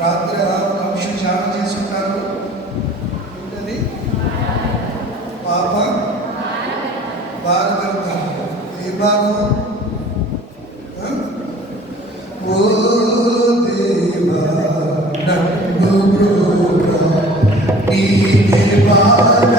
రాత్రి ఒక అంశం ధ్యానం చేసుకుంటారు. ఏంటది? పాప భారత ఏ భాగం? ఓ దేవా నన్ను బ్రోగా నీ దేవాల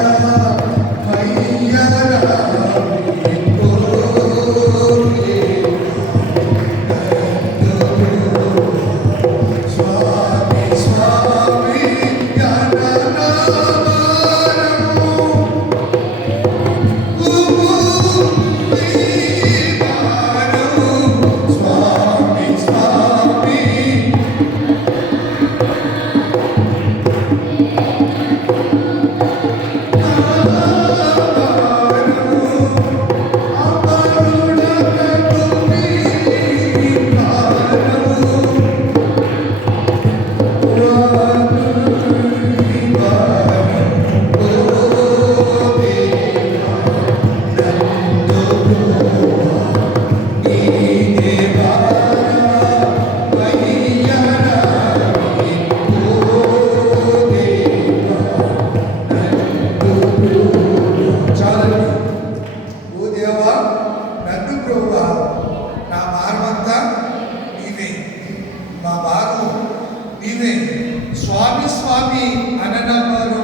స్వామి స్వామి అననవారు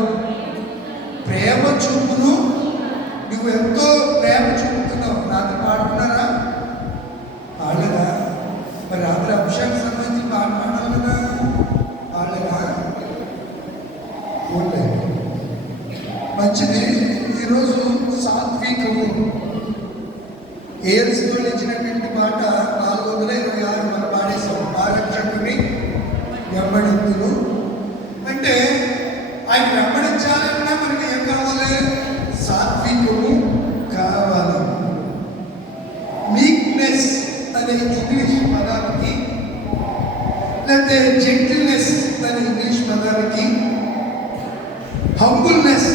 ప్రేమ చూపును నువ్వు ఎంతో ప్రేమ చూపుతున్నావు. రాత్రి పాడుతున్నారా? పాడలేదా? మరి రాత్రి అంశానికి సంబంధించి పాడాలి కదా. పాడలేదా? మంచిది. ఈరోజు సాత్వికము ఏఎల్సీలో ఇచ్చినటువంటి మాట 426 మనం పాడేసాం. బాలచంద్రుని వెంబడింతులు అంటే ఆయన వెంబడించాలన్నా మనకి ఏం కావాలి? సాత్వికము కావాలి. మీక్నెస్ అనే ఇంగ్లీష్ పదానికి లేకపోతే జెంటిల్నెస్ అనే ఇంగ్లీష్ పదానికి హంబుల్నెస్